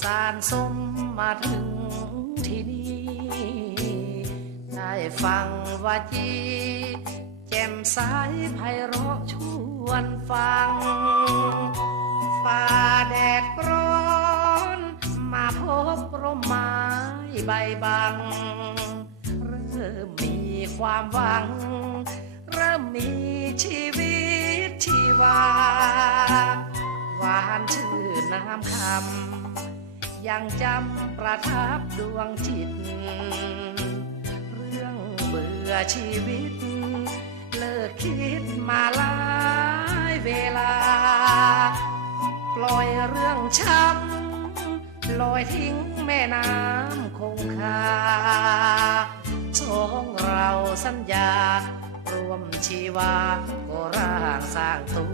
สารสมมาถึงที่นี่ได้ฟังว่าจีแจ่มใสไพเราะชวนฟังฝ่าแดดร้อนมาพบร่มไม้ใบบัง เริ่มมีความหวัง ชื่อน้ำคำยังจำประทับดวงจิต เรื่องเบื่อชีวิต เลิกคิดมาหลายเวลา ปล่อยเรื่องช้ำลอยทิ้งแม่น้ำคงคาสองเราสัญญา รวมชีวาก็ร่างสร้างตั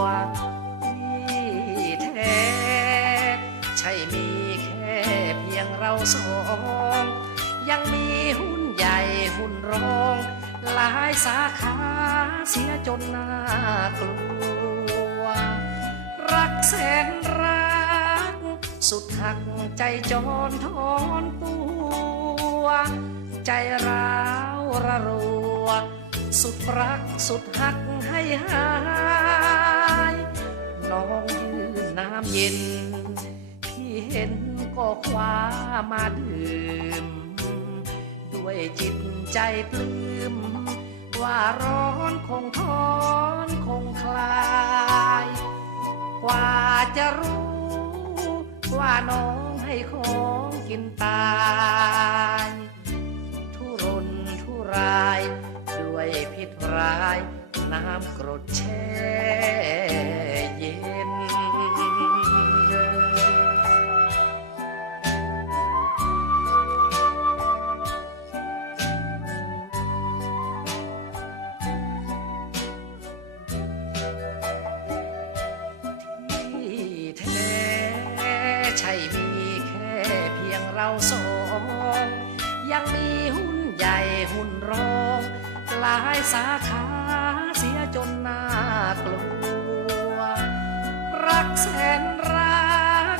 ว ใช่มีแค่เพียงเราสอง ยังมีหุ้นใหญ่หุ้นรอง หลายสาขาเสียจนน่ากลัว รักแสนรัก สุดหักใจจรทอนตัว ใจร้าวระรัว สุดรักสุดหักให้หายน้องยืนน้ำเย็น เห็นก็คว้ามาดื่ม ด้วยจิตใจปลื้ม ว่าร้อนคงทอนคงคลาย กว่าจะรู้ ว่าน้องให้ของกินตาย ทุรนทุราย ด้วยพิษร้าย น้ำกรดแช่ ใช่มีแค่เพียงเราสองยังมีหุ้นใหญ่หุ้นรองหลายสาขาเสียจนน่ากลัว รักแสนรัก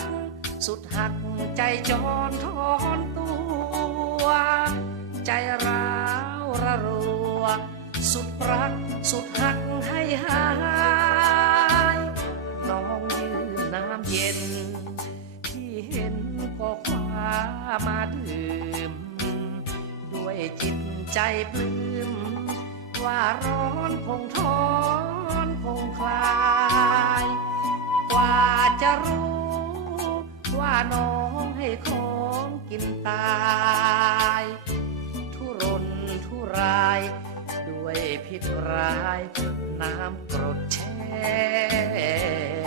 สุดหักใจจรทอนตัว ใจร้าวระรัว สุดรักสุดหักให้หา มาดื่ม ด้วยจิตใจปลื้ม ว่าร้อนคงทอนคงคลาย กว่าจะรู้ ว่าน้องให้ของกินตาย ทุรนทุราย ด้วยพิษร้าย น้ำกรดแช่